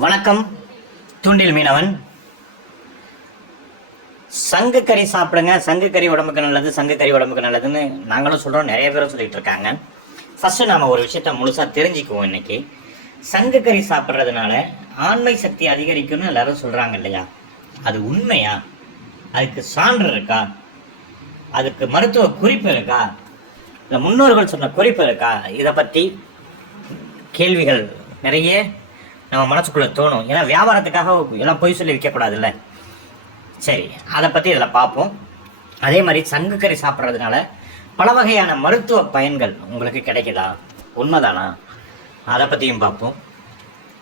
வணக்கம். தூண்டில் மீனவன். சங்கு கறி சாப்பிடுங்க, சங்கு கறி உடம்புக்கு நல்லது, சங்கு கறி உடம்புக்கு நல்லதுன்னு நாங்களும் சொல்கிறோம், நிறைய பேரும் சொல்லிட்டு இருக்காங்க. ஃபஸ்ட்டு நாம் ஒரு விஷயத்த முழுசாக தெரிஞ்சுக்குவோம். இன்னைக்கு சங்கு கறி சாப்பிட்றதுனால ஆண்மை சக்தி அதிகரிக்கும்னு எல்லாரும் சொல்கிறாங்க இல்லையா? அது உண்மையா? அதுக்கு சான்று இருக்கா? அதுக்கு மருத்துவ குறிப்பு இருக்கா? இந்த முன்னோர்கள் சொன்ன குறிப்பு இருக்கா? இதை பற்றி கேள்விகள் நிறைய நம்ம மனசுக்குள்ளே தோணும். ஏன்னா வியாபாரத்துக்காக எல்லாம் பொய் சொல்லி விற்கக்கூடாதுல்ல. சரி, அதை பற்றி இதில் பார்ப்போம். அதே மாதிரி சங்கு கறி சாப்பிட்றதுனால பல வகையான மருத்துவ பயன்கள் உங்களுக்கு கிடைக்குதா, உண்மைதானா, அதை பற்றியும் பார்ப்போம்.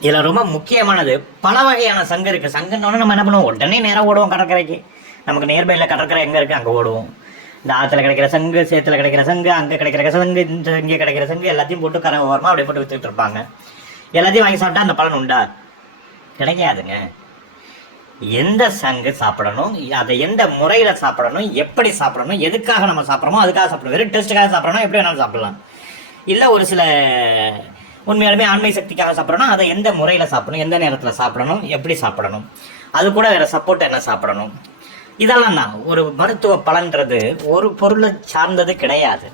இதில் ரொம்ப முக்கியமானது, பல வகையான சங்கு இருக்குது. சங்குன்னொன்னே நம்ம என்ன பண்ணுவோம், உடனே நேராக ஓடுவோம் கடற்கரைக்கு. நமக்கு நியர்பையில் கடற்கரை எங்கே இருக்குது அங்கே ஓடுவோம். இந்த ஆற்றுல கிடைக்கிற சங்கு, சேத்துல கிடைக்கிற சங்கு, அங்கே கிடைக்கிற சங்கு, இங்கே கிடைக்கிற சங்கு எல்லாத்தையும் போட்டு கரை ஓரமாக அப்படியே போட்டு விற்றுக்கிட்டு இருப்பாங்க. எல்லாத்தையும் வாங்கி சாப்பிட்டா அந்த பலன் உண்டா? கிடைக்காதுங்க. எந்த சங்கு சாப்பிடணும், அதை எந்த முறையில் சாப்பிடணும், எப்படி சாப்பிடணும், எதுக்காக நம்ம சாப்பிட்றோமோ அதுக்காக சாப்பிடணும். வெறும் டேஸ்ட்டுக்காக சாப்பிடணும், எப்படி வேணாலும் சாப்பிடலாம். இல்லை ஒரு சில உண்மையாலுமே ஆண்மை சக்திக்காக சாப்பிடணும், அதை எந்த முறையில் சாப்பிடணும், எந்த நேரத்தில் சாப்பிடணும், எப்படி சாப்பிடணும், அது கூட வேறு சப்போர்ட் என்ன சாப்பிடணும், இதெல்லாம் தான். ஒரு மருத்துவ பலன்றது ஒரு பொருளை சார்ந்தது கிடையாது.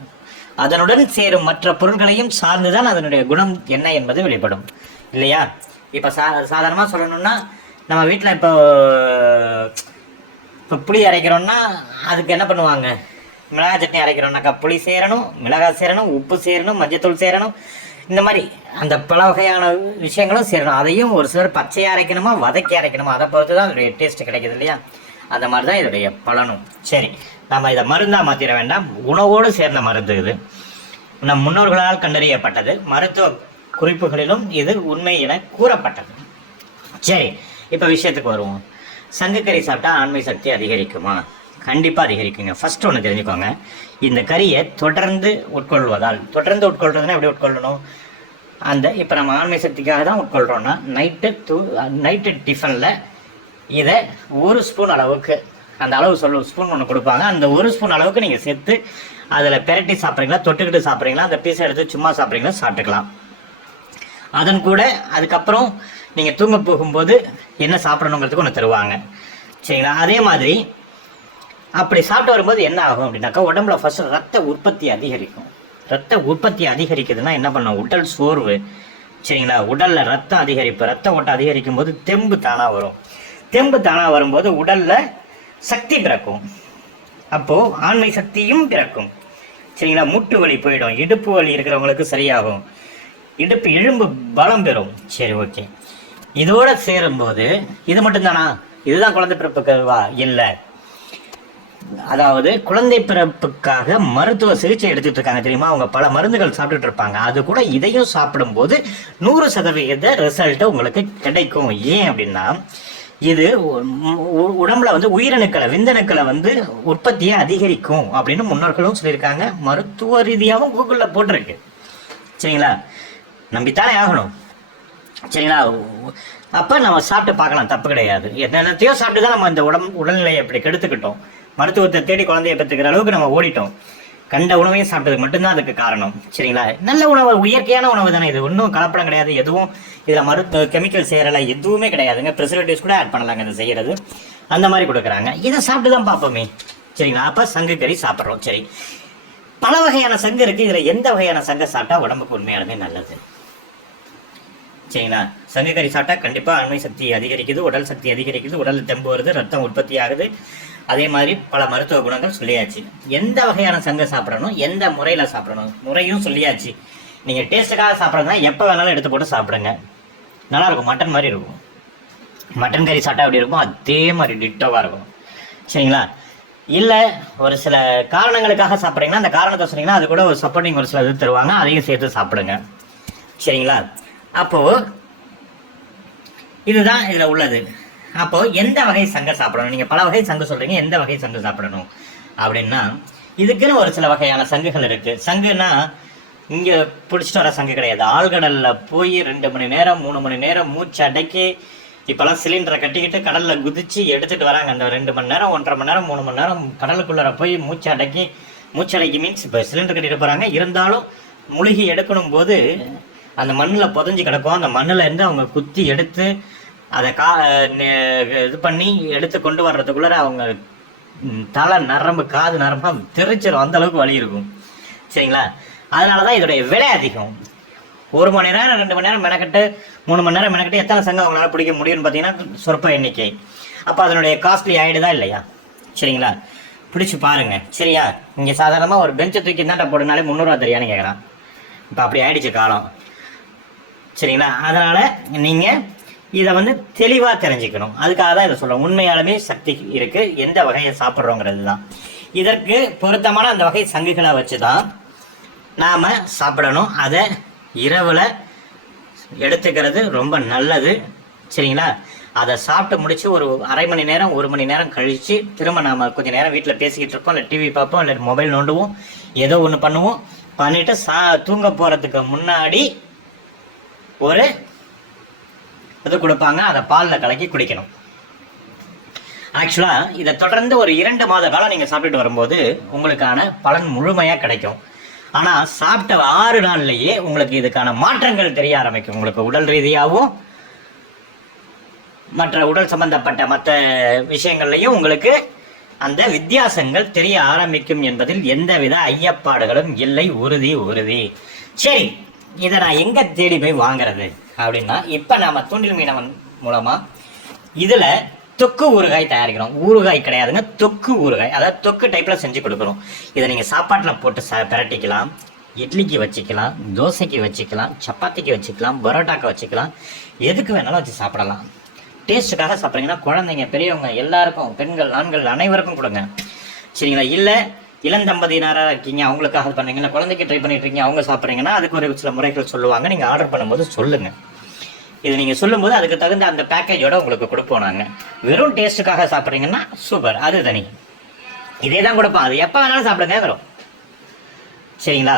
அதனுடன் சேரும் மற்ற பொருட்களையும் சார்ந்துதான் அதனுடைய குணம் என்ன என்பது வெளிப்படும் இல்லையா? இப்போ சாதாரணமாக சொல்லணும்னா, நம்ம வீட்டில் இப்போ புளி அரைக்கிறோம்னா அதுக்கு என்ன பண்ணுவாங்க, மிளகாய் சட்னி அரைக்கிறோம்னாக்கா புளி சேரணும், மிளகாய் சேரணும், உப்பு சேரணும், மஞ்சத்தூள் சேரணும், இந்த மாதிரி அந்த பல வகையான விஷயங்களும் சேரணும். அதையும் ஒரு சிலர் பச்சையாக அரைக்கணுமா, வதக்கி அரைக்கணுமா, அதை பொறுத்து தான் அதோடைய டேஸ்ட் கிடைக்கிது இல்லையா? அந்த மாதிரி தான் இதோடைய பலனும். சரி, நம்ம இதை மருந்தாக மாற்றிட வேண்டாம், உணவோடு சேர்ந்த மருந்து இது. நம் முன்னோர்களால் கண்டறியப்பட்டது, மருத்துவ குறிப்புகளிலும் இது உண்மை என கூறப்பட்டது. சரி, இப்போ விஷயத்துக்கு வருவோம். சங்கு கறி சாப்பிட்டா ஆண்மை சக்தி அதிகரிக்குமா? கண்டிப்பாக அதிகரிக்குங்க. ஃபர்ஸ்ட் ஒன்று தெரிஞ்சுக்கோங்க, இந்த கறியை தொடர்ந்து உட்கொள்வதால், தொடர்ந்து உட்கொள்றதுன்னா எப்படி உட்கொள்ளணும், அந்த இப்போ நம்ம ஆண்மை சக்திக்காக தான் உட்கொள்கிறோன்னா நைட்டு டிஃபனில் இதை ஒரு ஸ்பூன் அளவுக்கு, அந்த அளவு ஸ்பூன் ஒன்று கொடுப்பாங்க, அந்த ஒரு ஸ்பூன் அளவுக்கு நீங்கள் சேர்த்து அதில் பெரட்டி சாப்பிட்றீங்களா, தொட்டுக்கிட்டு சாப்பிட்றீங்களா, அந்த பீஸை எடுத்து சும்மா சாப்பிட்றீங்களா, சாப்பிட்டுக்கலாம். அதன் கூட அதுக்கப்புறம் நீங்கள் தூங்க போகும்போது என்ன சாப்பிடணுங்கிறதுக்கு ஒன்று தருவாங்க, சரிங்களா? அதே மாதிரி அப்படி சாப்பிட்டு வரும்போது என்ன ஆகும் அப்படின்னாக்கா, உடம்புல ஃபர்ஸ்ட் ரத்த உற்பத்தி அதிகரிக்கும். ரத்த உற்பத்தி அதிகரிக்குதுன்னா என்ன பண்ணும், உடல் சோர்வு, சரிங்களா? உடலில் ரத்தம் அதிகரிப்பு, ரத்த ஓட்டம் அதிகரிக்கும் போது தெம்பு தானாக வரும். தெம்பு தானாக வரும்போது உடலில் சக்தி பிறக்கும், அப்போது ஆண்மை சக்தியும் பிறக்கும், சரிங்களா? மூட்டு வலி போயிடும், இடுப்பு வலி இருக்கிறவங்களுக்கு சரியாகும், இடுப்பு எலும்பு பலம் பெறும். சரி, ஓகே. இதோட சேரும்போது இது மட்டும்தானா, இதுதான் குழந்தை பிறப்புக்கா? இல்லை. அதாவது குழந்தை பிறப்புக்காக மருத்துவ சிகிச்சை எடுத்துட்டு இருக்காங்க தெரியுமா, அவங்க பல மருந்துகள் சாப்பிட்டுட்டு இருப்பாங்க. அது கூட இதையும் சாப்பிடும்போது 100% ரிசல்ட் உங்களுக்கு கிடைக்கும். ஏன் அப்படின்னா, இது உடம்புல வந்து உயிரணுக்களை, விந்தணுக்களை வந்து உற்பத்தியை அதிகரிக்கும் அப்படின்னு முன்னோர்களும் சொல்லியிருக்காங்க, மருத்துவ ரீதியாகவும் கூகுளில் போட்டிருக்கு, சரிங்களா? நம்பித்தானே ஆகணும், சரிங்களா? அப்போ நம்ம சாப்பிட்டு பார்க்கலாம், தப்பு கிடையாது. என்னென்னத்தையோ சாப்பிட்டு தான் நம்ம இந்த உடல்நிலையை எப்படி கெடுத்துக்கிட்டோம், மருத்துவத்தை தேடி குழந்தைய பெற்றுக்கிற அளவுக்கு நம்ம ஓடிட்டோம். கண்ட உணவையும் சாப்பிட்டது மட்டும்தான் அதுக்கு காரணம், சரிங்களா? நல்ல உணவு, இயற்கையான உணவு தானே இது, ஒன்றும் கலப்படம் கிடையாது, எதுவும் இதில் மருத்துவ கெமிக்கல் சேரலை எதுவுமே கிடையாதுங்க. ப்ரிசர்வேட்டிவ்ஸ் கூட ஆட் பண்ணலாங்க இதை செய்கிறது, அந்த மாதிரி கொடுக்குறாங்க. இதை சாப்பிட்டு தான் பார்ப்போமே, சரிங்களா? அப்போ சங்கு கறி சாப்பிட்றோம். சரி, பல வகையான சங்கு இருக்குது, இதில் எந்த வகையான சங்கை சாப்பிட்டா உடம்புக்கு உண்மையாலுமே நல்லது, சரிங்களா? சங்கு கறி சாப்பிட்டா கண்டிப்பாக ஆண்மை சக்தி அதிகரிக்குது, உடல் சக்தி அதிகரிக்குது, உடல் தெம்பு வருது, ரத்தம் உற்பத்தி ஆகுது. அதே மாதிரி பல மருத்துவ குணங்கள் சொல்லியாச்சு. எந்த வகையான சங்கை சாப்பிடணும், எந்த முறையில் சாப்பிடணும், முறையும் சொல்லியாச்சு. நீங்கள் டேஸ்ட்டுக்காக சாப்பிட்றதுனா எப்போ வேணாலும் எடுத்து போட்டு சாப்பிடுங்க, நல்லாயிருக்கும். மட்டன் மாதிரி இருக்கும், மட்டன் கறி சாப்பிட்டா எப்படி இருக்கும் அதே மாதிரி டிட்டோவாக இருக்கும், சரிங்களா? இல்லை ஒரு சில காரணங்களுக்காக சாப்பிட்றீங்கன்னா அந்த காரணத்தை சொன்னீங்கன்னா அது கூட ஒரு சப்போர்ட்டிங் ஒரு சில இது தருவாங்க, அதையும் சேர்த்து சாப்பிடுங்க, சரிங்களா? அப்போது இதுதான் இதில் உள்ளது. அப்போது எந்த வகை சங்கை சாப்பிடணும், நீங்கள் பல வகை சங்கு சொல்கிறீங்க, எந்த வகை சங்கு சாப்பிடணும் அப்படின்னா, இதுக்குன்னு ஒரு சில வகையான சங்குகள் இருக்குது. சங்குன்னா இங்கே பிடிச்சிட்டு வர சங்கு கிடையாது. ஆழ்கடலில் போய் 2 மணி நேரம் 3 மணி நேரம் மூச்சு அடக்கி, இப்போல்லாம் சிலிண்டரை கட்டிக்கிட்டு கடலில் குதித்து எடுத்துகிட்டு வராங்க. அந்த 2 மணி நேரம் 1.5 மணி நேரம் 3 மணி நேரம் கடலுக்குள்ளே போய் மூச்சடக்கி மீன்ஸ் இப்போ சிலிண்டர் கட்டிட்டு போகிறாங்க. இருந்தாலும் முழுகி எடுக்கணும் போது அந்த மண்ணில் புதஞ்சி கிடக்கும். அந்த மண்ணில் இருந்து அவங்க குத்தி எடுத்து அதை இது பண்ணி எடுத்து கொண்டு வர்றதுக்குள்ளே அவங்க தலை நரம்பு காது நரம்பு தெரிச்சிடும், அந்த அளவுக்கு வலி இருக்கும். சரிங்களா? அதனால தான் இதோடைய விலை அதிகம். 1 மணி நேரம் 2 மணி நேரம் மெனக்கட்டு 3 மணி நேரம் மெனக்கட்டு எத்தனை சங்கம் அவங்களால பிடிக்க முடியும்னு பார்த்தீங்கன்னா சொற்ப எண்ணிக்கை. அப்போ அதனுடைய காஸ்ட்லி ஆகிடுதா இல்லையா? சரிங்களா? பிடிச்சி பாருங்க. சரியா? இங்கே சாதாரணமாக ஒரு பெஞ்சை தூக்கி தாண்டா போடுனாலே 300 ரூபா தெரியான்னு கேட்குறான். இப்போ அப்படி ஆயிடுச்சு காலம். சரிங்களா? அதனால் நீங்கள் இதை வந்து தெளிவாக தெரிஞ்சுக்கணும். அதுக்காக தான் இதை சொல்கிறோம். உண்மையாலுமே சக்தி இருக்குது, எந்த வகையை சாப்பிட்றோங்கிறது தான். இதற்கு பொருத்தமான அந்த வகை சங்குகளை வச்சு தான் நாம் சாப்பிடணும். அதை இரவில் எடுத்துக்கிறது ரொம்ப நல்லது. சரிங்களா? அதை சாப்பிட்டு முடித்து ஒரு அரை மணி நேரம் 1 மணி நேரம் கழித்து திரும்ப நாம் கொஞ்சம் நேரம் வீட்டில் பேசிக்கிட்டு இருப்போம், இல்லை டிவி பார்ப்போம், இல்லை மொபைல் நோண்டுவோம், ஏதோ ஒன்று பண்ணுவோம். பண்ணிவிட்டு தூங்க போகிறதுக்கு முன்னாடி ஒரு இது கொடுப்பாங்க, அதை பாலில் கலக்கி குடிக்கணும். ஆக்சுவலாக இதை தொடர்ந்து ஒரு 2 மாத காலம் நீங்கள் சாப்பிட்டுட்டு வரும்போது உங்களுக்கான பலன் முழுமையாக கிடைக்கும். ஆனால் சாப்பிட்ட 6 நாள்லேயே உங்களுக்கு இதுக்கான மாற்றங்கள் தெரிய ஆரம்பிக்கும். உங்களுக்கு உடல் ரீதியாகவும் மற்ற உடல் சம்பந்தப்பட்ட மற்ற விஷயங்கள்லையும் உங்களுக்கு அந்த வித்தியாசங்கள் தெரிய ஆரம்பிக்கும் என்பதில் எந்தவித ஐயப்பாடுகளும் இல்லை. உறுதி உறுதி. சரி, இதை நான் எங்கே தேடி போய் வாங்குறது அப்படின்னா, இப்போ நாம் தூண்டில் மீனவன் மூலமாக இதில் தொக்கு ஊறுகாய் தயாரிக்கிறோம். ஊறுகாய் கிடையாதுங்க, தொக்கு ஊறுகாய். அதாவது தொக்கு டைப்பில் செஞ்சு கொடுக்குறோம். இதை நீங்கள் சாப்பாட்டில் போட்டு பிரட்டிக்கலாம், இட்லிக்கு வச்சுக்கலாம், தோசைக்கு வச்சுக்கலாம், சப்பாத்திக்கு வச்சுக்கலாம், பரோட்டாக்கு வச்சுக்கலாம், எதுக்கு வேணாலும் வச்சு சாப்பிடலாம். டேஸ்ட்டுக்காக சாப்பிட்றீங்கன்னா குழந்தைங்க பெரியவங்க எல்லாருக்கும், பெண்கள் ஆண்கள் அனைவருக்கும் கொடுங்க. சரிங்களா? இல்லை இளந்தம்பதியினராக இருக்கீங்க, அவங்களுக்காக பண்ணுறீங்கன்னா, குழந்தைக்கு ட்ரை பண்ணிட்டு இருக்கீங்க, அவங்க சாப்பிட்றீங்கன்னா அதுக்கு ஒரு சில முறைகள் சொல்லுவாங்க. நீங்கள் ஆர்டர் பண்ணும்போது சொல்லுங்கள். இது நீங்கள் சொல்லும்போது அதுக்கு தகுந்த அந்த பேக்கேஜோட உங்களுக்கு கொடுப்போம். நாங்கள் வெறும் டேஸ்ட்டுக்காக சாப்பிட்றீங்கன்னா சூப்பர், அது தனி. இதே தான் கொடுப்போம். அது எப்போ வேணாலும் சாப்பிடுங்க வரும். சரிங்களா?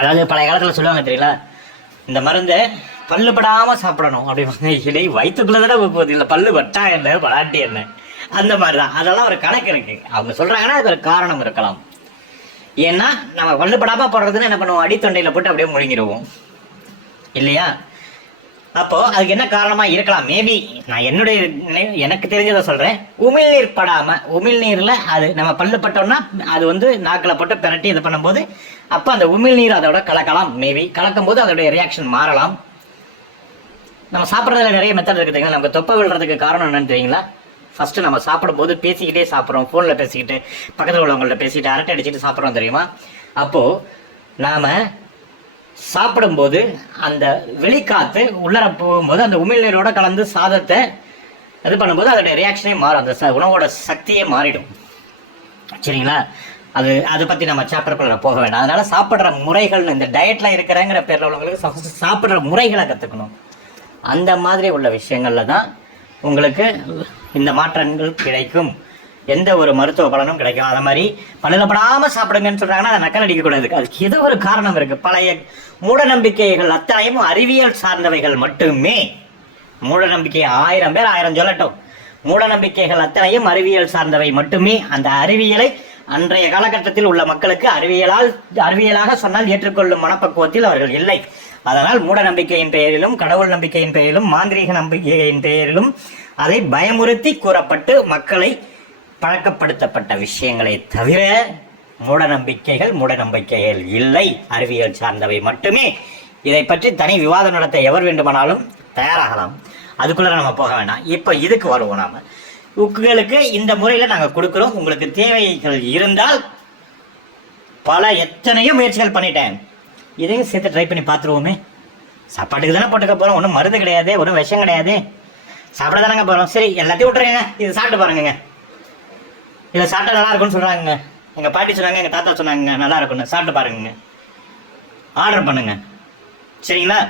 அதாவது பழைய காலத்தில் சொல்லுவாங்க தெரியுங்களா, இந்த மருந்தை பல்லு படாமல் சாப்பிடணும் அப்படிவாங்க. இல்லை வயிற்றுக்குள்ளே தானே போகுது, இல்லை பல்லு வட்டா என்ன பலாட்டி என்ன, அந்த மாதிரி தான். அதெல்லாம் ஒரு கணக்கு இருக்குது. அவங்க சொல்கிறாங்கன்னா அதுக்கு ஒரு காரணம் இருக்கலாம். ஏன்னா நம்ம பல்லு படாமல் போடுறதுன்னு என்ன பண்ணுவோம், அடித்தொண்டையில் போட்டு அப்படியே முழுங்கிடுவோம் இல்லையா? அப்போது அதுக்கு என்ன காரணமாக இருக்கலாம்? மேபி நான் எனக்கு தெரிஞ்சதை சொல்கிறேன். உமிழ்நீர் படாமல், உமிழ்நீரில் அது நம்ம பல்லு பட்டோம்னா அது வந்து நாக்கில் போட்டு பிரட்டி இது பண்ணும்போது அப்போ அந்த உமிழ்நீர் அதோட கலக்கலாம். மேபி கலக்கும் போது அதோடைய ரியாக்ஷன் மாறலாம். நம்ம சாப்பிட்றதுல நிறைய மெத்தட் இருக்குதுங்க. நமக்கு தொப்பை விழுறதுக்கு காரணம் என்னன்னு தெரியுங்களா? ஃபஸ்ட்டு நம்ம சாப்பிடும்போது பேசிக்கிட்டே சாப்பிட்றோம், ஃபோனில் பேசிக்கிட்டு, பக்கத்தில் உள்ளவங்கள்ட்ட பேசிக்கிட்டு, அரட்டை அடிச்சுட்டு சாப்பிட்றோம் தெரியுமா? அப்போது நாம் சாப்பிடும்போது அந்த வெளிக்காற்று உள்ளர போகும்போது அந்த உமிழ்நீரோட கலந்து சாதத்தை இது பண்ணும்போது அதோடைய ரியாக்ஷனே மாறும், அந்த உணவோட சக்தியே மாறிடும். சரிங்களா? அதை பற்றி நம்ம சாப்பிட்றக்குள்ள போக வேண்டாம். அதனால் சாப்பிட்ற முறைகள், இந்த டயட்டில் இருக்கிறங்கிற பேரில் உள்ளவங்களுக்கு சாப்பிட்ற முறைகளை கற்றுக்கணும். அந்த மாதிரி உள்ள விஷயங்களில் தான் உங்களுக்கு இந்த மாற்றங்கள் கிடைக்கும், எந்த ஒரு மருத்துவ பலனும் கிடைக்கும். அதை மாதிரி பழுதப்படாமல் சாப்பிடுங்கன்னு சொல்கிறாங்கன்னா அதை நக்கல் அடிக்கக்கூடாது. அதுக்கு ஏதோ ஒரு காரணம் இருக்குது. பழைய மூட நம்பிக்கைகள் அத்தனையும் அறிவியல் சார்ந்தவைகள் மட்டுமே. மூட நம்பிக்கை 1000 பேர் 1000 சொல்லட்டும், மூட நம்பிக்கைகள் அத்தனையும் அறிவியல் சார்ந்தவை மட்டுமே. அந்த அறிவியலை அன்றைய காலகட்டத்தில் உள்ள மக்களுக்கு அறிவியலாக சொன்னால் ஏற்றுக்கொள்ளும் மனப்பக்குவத்தில் அவர்கள் இல்லை. அதனால் மூட நம்பிக்கையின் பெயரிலும், கடவுள் நம்பிக்கையின் பெயரிலும், மாந்திரீக நம்பிக்கையின் பெயரிலும் அதை பயமுறுத்தி கூறப்பட்டு மக்களை பழக்கப்படுத்தப்பட்ட விஷயங்களை தவிர மூட நம்பிக்கைகள் இல்லை, அறிவியல் சார்ந்தவை மட்டுமே. இதை பற்றி தனி விவாதம் நடத்த எவர் வேண்டுமானாலும் தயாராகலாம். அதுக்குள்ள நம்ம போக வேண்டாம். இப்போ இதுக்கு வருவோம். நாம உங்களுக்கு இந்த முறையில் நாங்கள் கொடுக்குறோம். உங்களுக்கு தேவைகள் இருந்தால் எத்தனையோ முயற்சிகள் பண்ணிட்டேன், இதையும் சேர்த்து ட்ரை பண்ணி பார்த்துருவோமே. சாப்பாட்டுக்கு தானே போட்டுக்க போகிறோம், ஒன்றும் மருந்து கிடையாது, ஒன்றும் விஷம் கிடையாது, சாப்பிட தானங்க போகிறோம். சரி, எல்லாத்தையும் விட்டுறேங்க, இது சாப்பிட்டு பாருங்க. இதை சாப்பிட்டா நல்லா இருக்குன்னு சொல்கிறாங்க. எங்கள் பாட்டி சொன்னாங்க, எங்கள் தாத்தா சொன்னாங்க நல்லா இருக்குன்னு. சாப்பிட்டு பாருங்க, ஆர்டர் பண்ணுங்க. சரிங்களா?